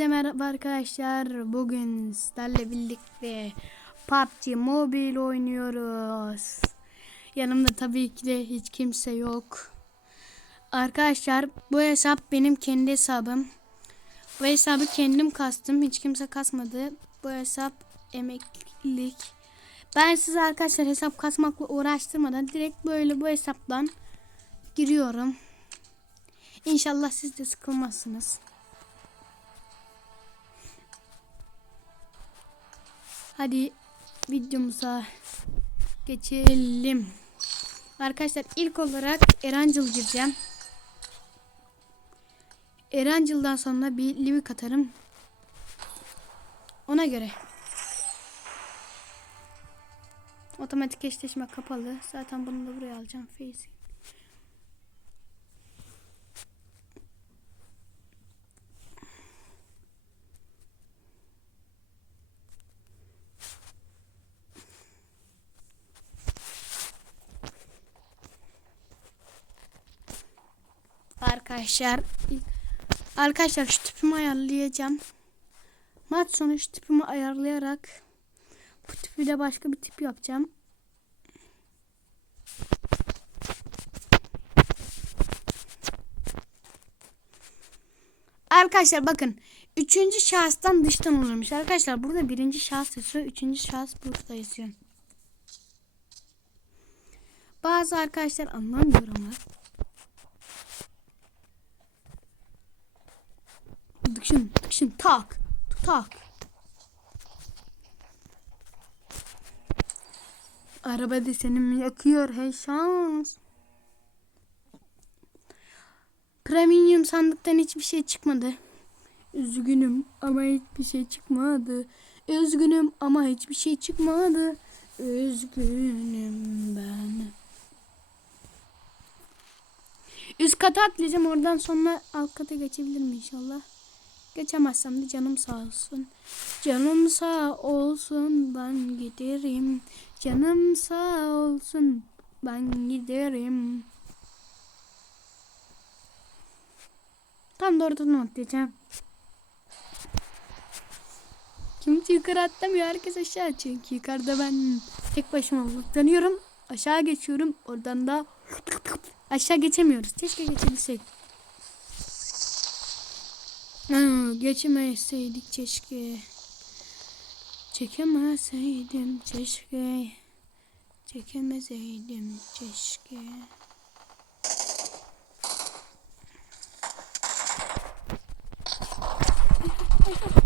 Hepinize merhaba arkadaşlar. Bugün sizlerle birlikte PUBG Mobile oynuyoruz. Yanımda tabii ki de hiç kimse yok. Arkadaşlar bu hesap benim kendi hesabım. Bu hesabı kendim kastım. Hiç kimse kasmadı. Bu hesap emeklilik. Ben size arkadaşlar hesap kasmakla uğraştırmadan direkt böyle bu hesaptan giriyorum. İnşallah siz de sıkılmazsınız. Hadi videomuza geçelim. Arkadaşlar ilk olarak Erancıl gireceğim. Erancıl'dan sonra bir Livik atarım. Ona göre. Otomatik eşleşme kapalı. Zaten bunu da buraya alacağım. Facing. Arkadaşlar Arkadaşlar şu tipimi ayarlayacağım. Maç sonu şu tipimi ayarlayarak bu tipi de başka bir tip yapacağım. Arkadaşlar bakın. Üçüncü şahıstan dıştan olurmuş. Arkadaşlar burada birinci şahıs yazıyor. Üçüncü şahıs burada yazıyor. Bazı arkadaşlar anlamıyor dıkşın tak tak. Araba desenimi yakıyor hey şans. Premium sandıktan hiçbir şey çıkmadı. Üzgünüm ama hiçbir şey çıkmadı. Üzgünüm ama hiçbir şey çıkmadı. Üzgünüm ben. Üst kata atlayacağım oradan sonra alt kata geçebilirim inşallah. Geçemezsem de canım sağ olsun. Canım sağ olsun ben giderim. Canım sağ olsun ben giderim. Tam doğrudan atlayacağım. Kimse yukarı atlamıyor. Herkes aşağı çünkü yukarıda ben tek başıma tanıyorum. Aşağı geçiyorum. Oradan da aşağı geçemiyoruz. Keşke geçebilseydik. Ha, geçemeseydik keşke. Çekemeseydim keşke. Çekemeseydim keşke. Allah.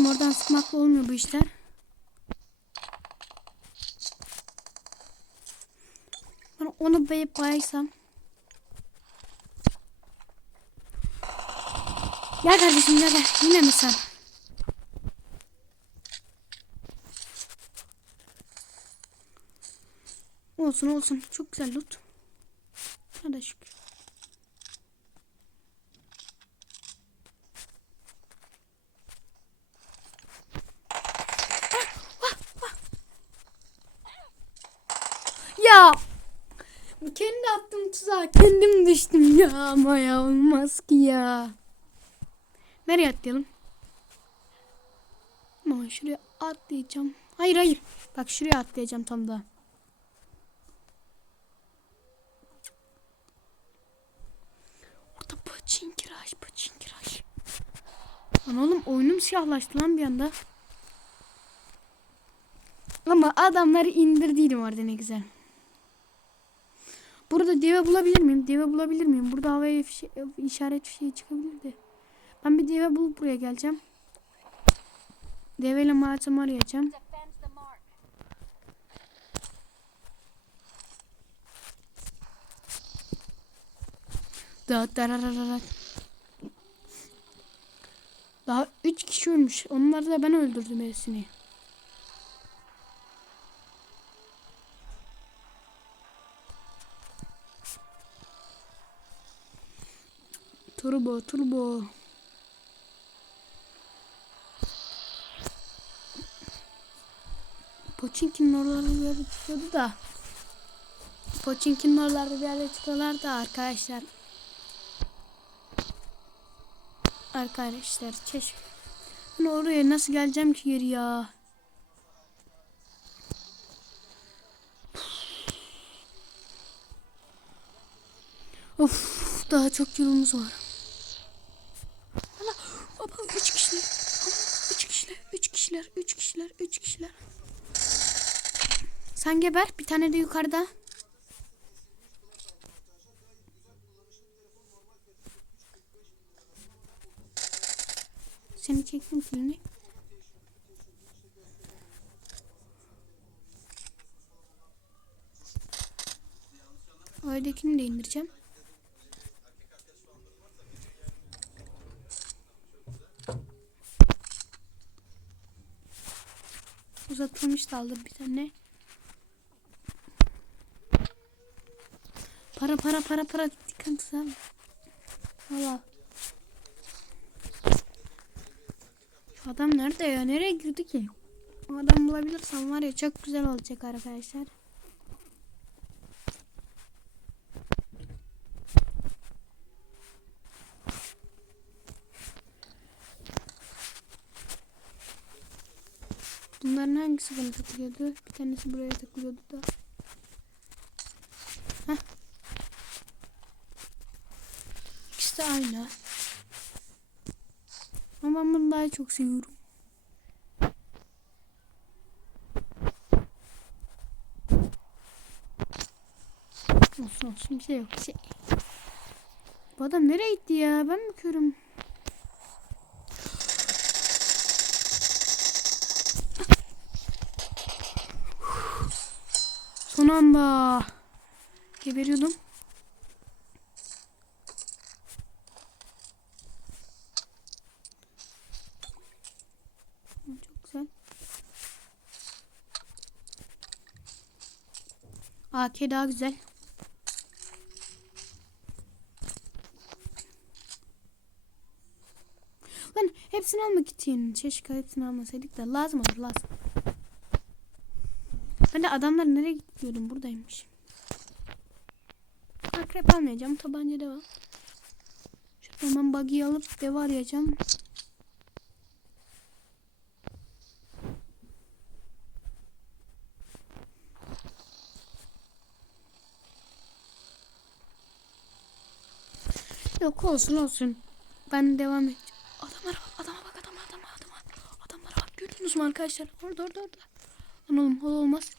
Kardeşim oradan sıkmakla olmuyor bu işler. Ben onu bayıp bayaysam. Gel kardeşim gel gel. Yine mi sen? Olsun olsun. Çok güzel loot. Hadi şükür. Ya kendi attım tuzağa kendim düştüm ya ama ya olmaz ki ya. Nereye atlayalım? Aman şuraya atlayacağım. Hayır hayır. Bak şuraya atlayacağım tam da. Orada paçin kiraj paçin kiraj. Lan oğlum oyunum siyahlaştı lan bir anda. Ama adamları indirdiydim orada ne güzel. Burada deve bulabilir miyim? Deve bulabilir miyim? Burada havaya fişe, işaret fişeği çıkabilirdi. Ben bir deve bulup buraya geleceğim. Deveyle malzeme arayacağım. Daha 3 kişi ölmüş. Onları da ben öldürdüm hepsini. Turbo turbo. Poçinki'nin oralarda bir yerde çıkıyordu da. Poçinki'nin oralarda bir yerde çıkıyorlar da arkadaşlar. Arkadaşlar keşke. Ben oraya nasıl geleceğim ki geri ya? Of daha çok yolumuz var. Ana, baba üç kişiler. Ama üç kişiler, üç kişiler, üç kişiler, üç kişiler. Sen geber, bir tane de yukarıda. Seni çektim filmi. Oradakini de indireceğim. Uzatılmış da aldım bir tane. Para para para para dikkat sen. Valla. Şu adam nerede ya? Nereye girdi ki? O adam bulabilirsem var ya çok güzel olacak arkadaşlar. Bunların hangisi bana takılıyordu? Bir tanesi buraya takılıyordu da. Aynı. Ama ben bunu daha çok seviyorum. Olsun olsun bir şey yok. Bir şey. Bu adam nereye gitti ya? Ben mi körüm? Son anda geberiyordum. Çok güzel. AK daha güzel. Lan hepsini almak için. Keşke hepsini almasaydık da lazım olur lazım. Ben de adamlar nereye gidiyordum buradaymış. Akrep almayacağım. Tabanca devam. Şuradan hemen buggy'i alıp deva arayacağım. Yok olsun olsun. Ben devam edeceğim. Adamlara bak adama bak adama adama adama. Adamlara bak gördünüz mü arkadaşlar? Orada orada orada. Lan oğlum o olmaz.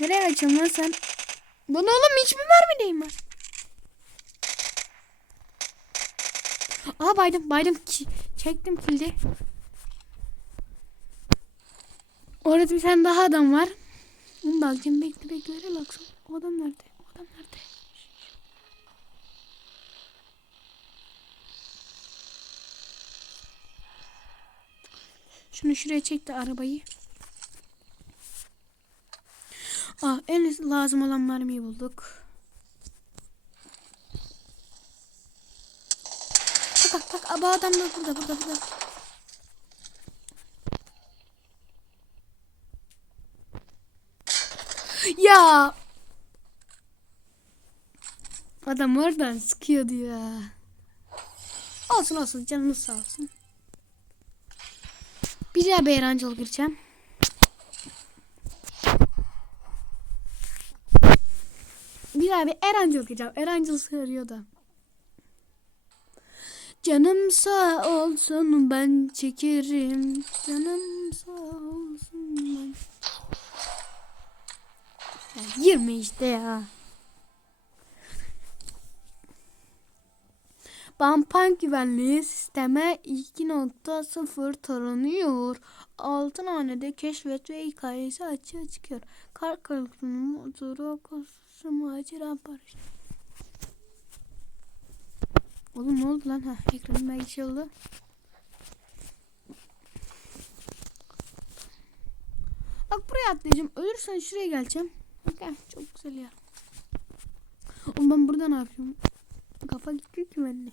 Nereye kaçıyorsun lan sen? Bana oğlum hiç mi vermediğim var? Aha baydım baydım. Ki- Çektim kildi. Orada bir tane daha adam var. Onu da alacağım. Bekle bekle. Relax. O adam nerede? O adam nerede? Şunu şuraya çek de arabayı. Ah en lazım olan mermiyi bulduk. Bu adam da burada burada burada. Ya. Adam oradan sıkıyordu ya. Olsun olsun canınız sağ olsun. Bir daha bir Erancıl gireceğim. Bir bir Erancıl gireceğim. Erancıl sarıyor da. Canım sağ olsun ben çekerim. Canım sağ olsun ben. Ya girme işte ya. Bampan güvenliği sisteme 2.0 taranıyor. Altın hanede keşfet ve hikayesi açığa çıkıyor. Kar kalıklarının motoru kosu macera barış. Oğlum ne oldu lan? Ha, ekranım belki oldu. Bak buraya atlayacağım. Ölürsen şuraya geleceğim. Bak ha, çok güzel ya. Oğlum ben burada ne yapıyorum? Kafa gitti ki bende.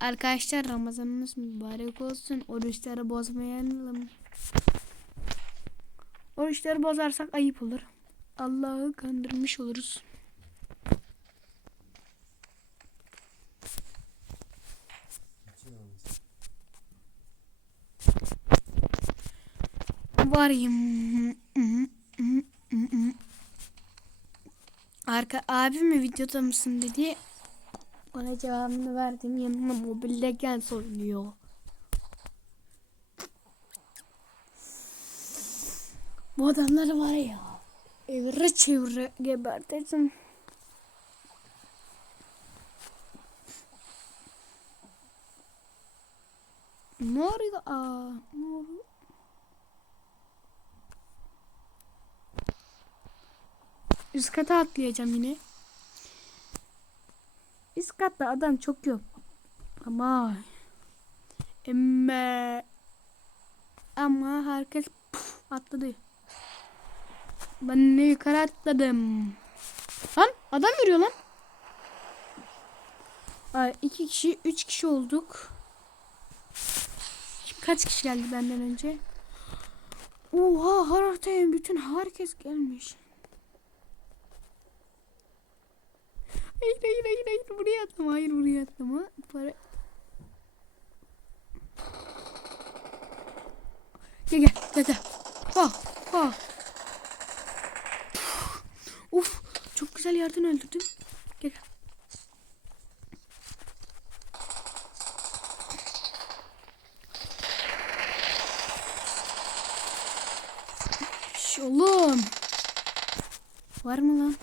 Arkadaşlar Ramazanımız mübarek olsun. Oruçları bozmayalım. Oruçları bozarsak ayıp olur. Allah'ı kandırmış oluruz. Varayım. Arka abim mi videoda mısın dedi. Ona cevabını verdim. Yanıma mobilde gel oynuyor. Bu adamları var ya. Evre çevre geberteceğim. Ne oluyor? Aa, ne oluyor? Üst kata atlayacağım yine. Üst katta adam çok yok. Ama emme ama herkes puf, atladı. Ben ne yukarı atladım. Lan adam yürüyor lan. Ay, iki kişi, üç kişi olduk. Kaç kişi geldi benden önce? Oha haritaya bütün herkes gelmiş. Hayır hayır hayır hayır buraya atlama hayır buraya atlama. Para... Gel gel gel gel. Ha ha. Uf çok güzel yerden öldürdüm. Gel gel. Şş, oğlum. Var mı lan?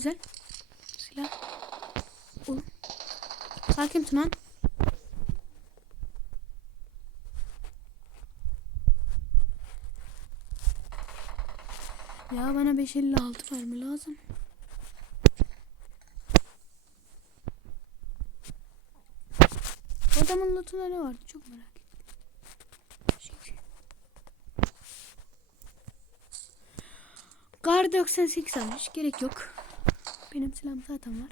Güzel. Silah. Oğlum. Sakin Tunan. Ya bana 556 verme lazım. Adamın lootunda ne vardı çok merak ettim. Şey. Gar 98 almış. Gerek yok. ወይንም ስለ ሃምሳ ተማር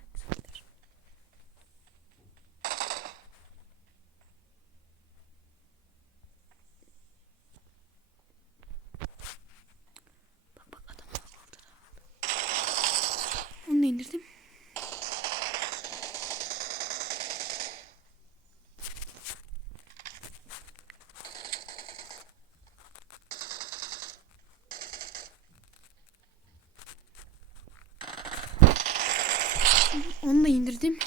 Onu da indirdim.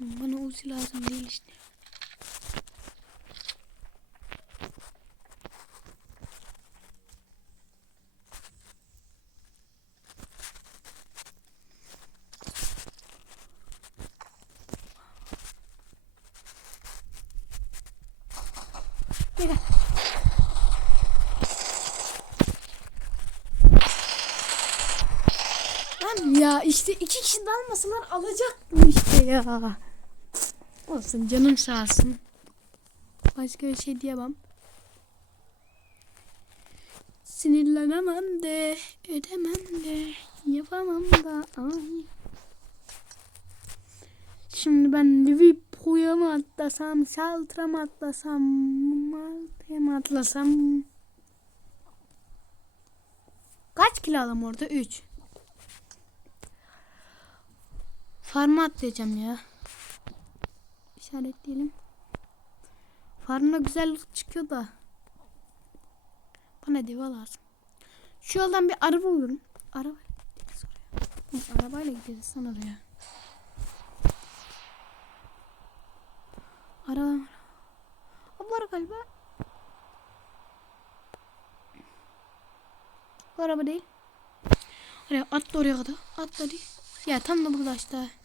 Bana uzi lazım değil işte. Gel gel. Lan ya işte iki kişi dalmasalar alacaktım işte ya. Olsun canım sağ olsun. Başka bir şey diyemem. Sinirlenemem de, edemem de, yapamam da. Ay. Şimdi ben Liverpool'a mı atlasam, Saltra mı atlasam, Malta'ya mı atlasam? Kaç kilo alalım orada? 3. Farm'a atlayacağım ya. İşaretleyelim. Farmda güzel çıkıyor da. Bana deva lazım. Şu yoldan bir araba bulurum. Araba. Arabayla gideriz lan oraya. Araba. Var galiba. Bu araba değil. Oraya atla oraya kadar. Atla hadi. Ya tam da burada işte.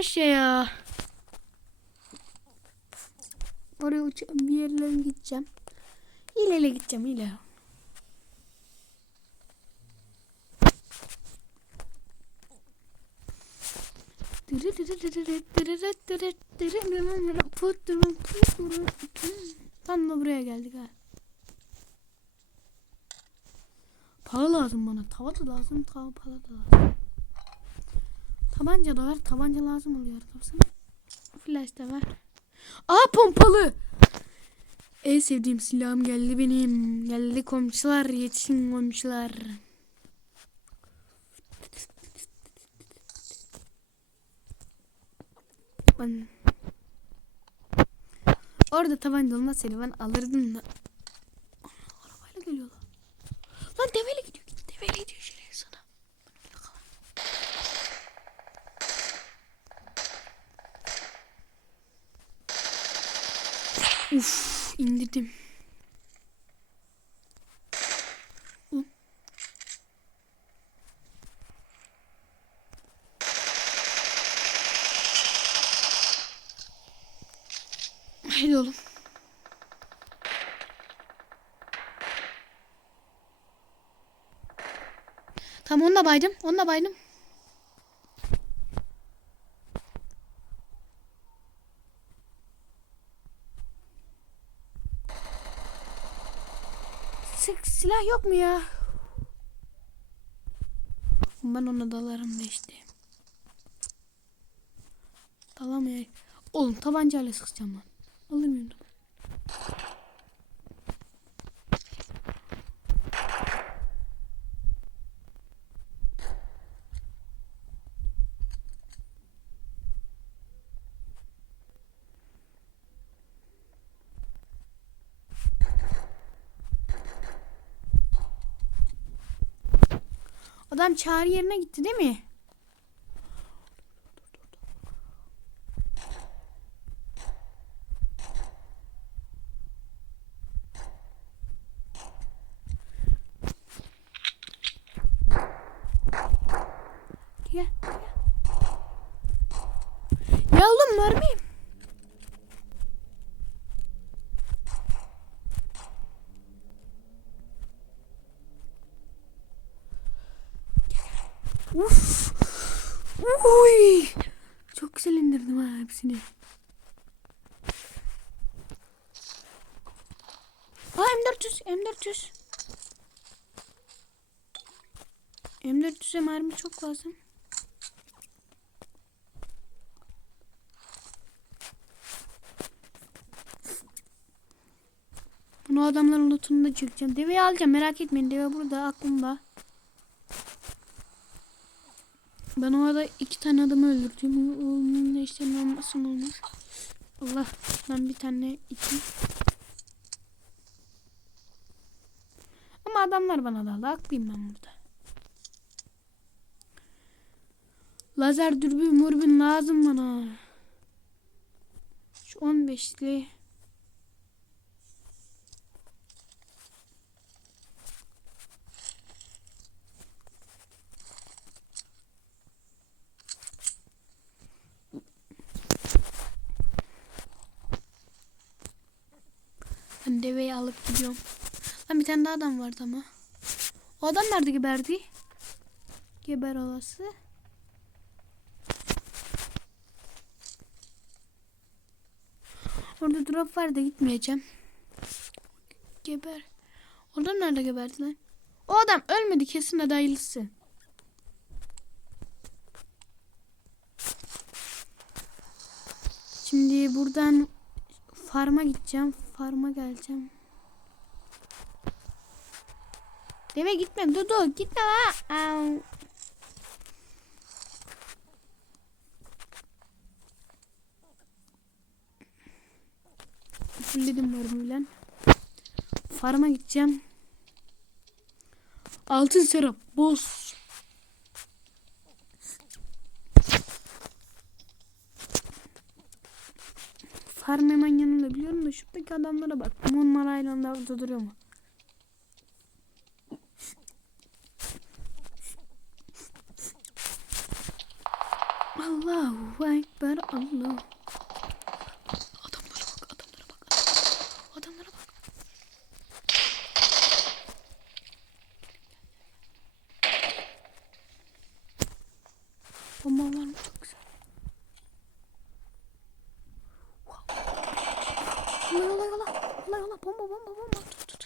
Araba varmış ya ya. Oraya uç bir yerlere gideceğim. Hileyle gideceğim hile. Tam da buraya geldik ha. Para lazım bana. Tava da lazım. Tava para da lazım. Tabanca da var. Tabanca lazım oluyor. Baksana. Flash da var. Aa pompalı. En sevdiğim silahım geldi benim. Geldi komşular. Yetişin komşular. Ben... Orada tabanca olmasaydı ben alırdım da. Arabayla geliyorlar. Lan deveyle gidiyor. Deveyle gidiyor şuraya sana. Uf indirdim. Hı. Haydi oğlum. Tamam onu da baydım. Onu da baydım. Sık silah yok mu ya? Ben ona dalarım da işte. Dalamıyor. Oğlum tabancayla sıkacağım lan. Alamıyorum. Adam çağrı yerine gitti değil mi? Ya oğlum mermi. Uf. Uy. Çok güzel indirdim ha hepsini. Aa M400 M400. M400'e mermi çok lazım. Bunu adamların lootunu da çekeceğim. Deveyi alacağım merak etmeyin. Deve burada aklımda. Ben o arada iki tane adamı öldürdüm. Onun da işte olmasın olmaz. Allah ben bir tane iki. Adamlar bana daldı. Haklıyım ben burada. Lazer dürbün murbün lazım bana. Şu 15'li. Ben deveyi alıp gidiyorum. Lan bir tane daha adam vardı ama. O adam nerede geberdi? Geber olası. Orada drop var da gitmeyeceğim. Geber. O adam nerede geberdi lan? O adam ölmedi kesin adaylısı. Şimdi buradan farma gideceğim. Farma geleceğim. Deve gitme Dudu gitme la. Au. Fulledim varımıyla. Farma gideceğim. Altın serap. Boz. Farm hemen yanında biliyorum da şuradaki adamlara bak. Onlar aynı anda orada duruyor mu? Allahu Ekber Allah. Adamlara bak adamlara bak. Adamlara bak. Bomba var mı? Çok güzel. Wow. Allah Allah Allah. Allah Allah bomba bomba bomba. Tut tut.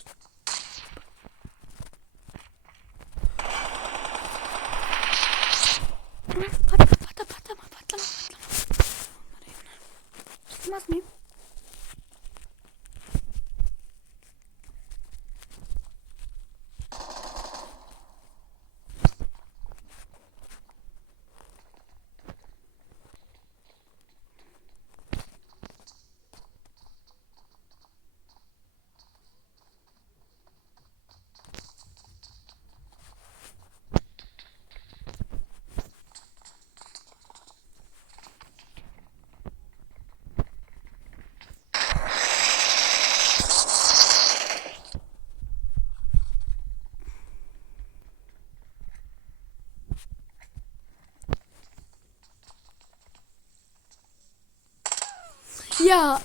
Ya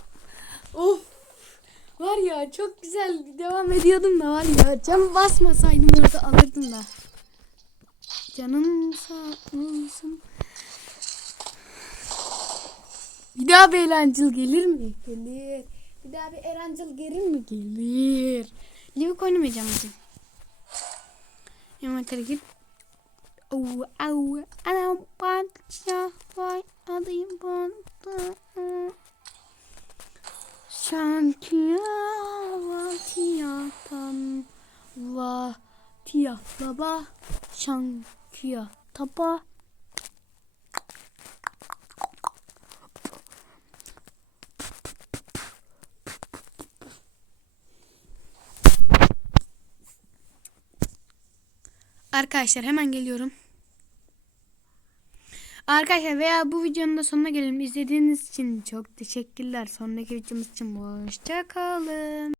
of var ya çok güzel devam ediyordum da var ya cam basmasaydım orada alırdım da. Canım sağ olsun. Bir daha bir eğlenceli gelir mi? Gelir. Bir daha bir eğlenceli gelir mi? Gelir. Livik oynamayacağım bugün. Yamatere git. Au au anam pança vay alayım bana. Şankiya vatiyatan vatiya baba şankiya tapa Arkadaşlar hemen geliyorum. Arkadaşlar veya bu videonun da sonuna gelelim. İzlediğiniz için çok teşekkürler. Sonraki videomuz için hoşça kalın.